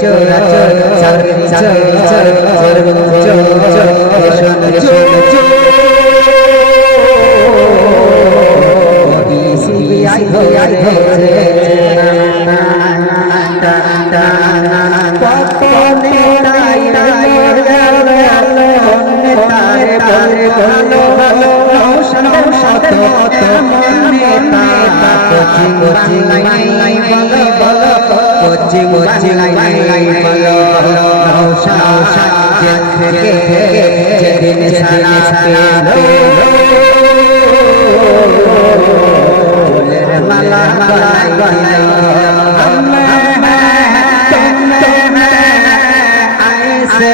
चोरा चोरा चोरा चोरा चोरा चोरा কোচি কোচি লাই বলো নৌশা থেকে যেদিন সারা ফুলের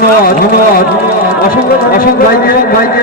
ধন্যবাদ ধন্যবাদ। অসংখ্য অসংখ্য ভাইকে ভাইকে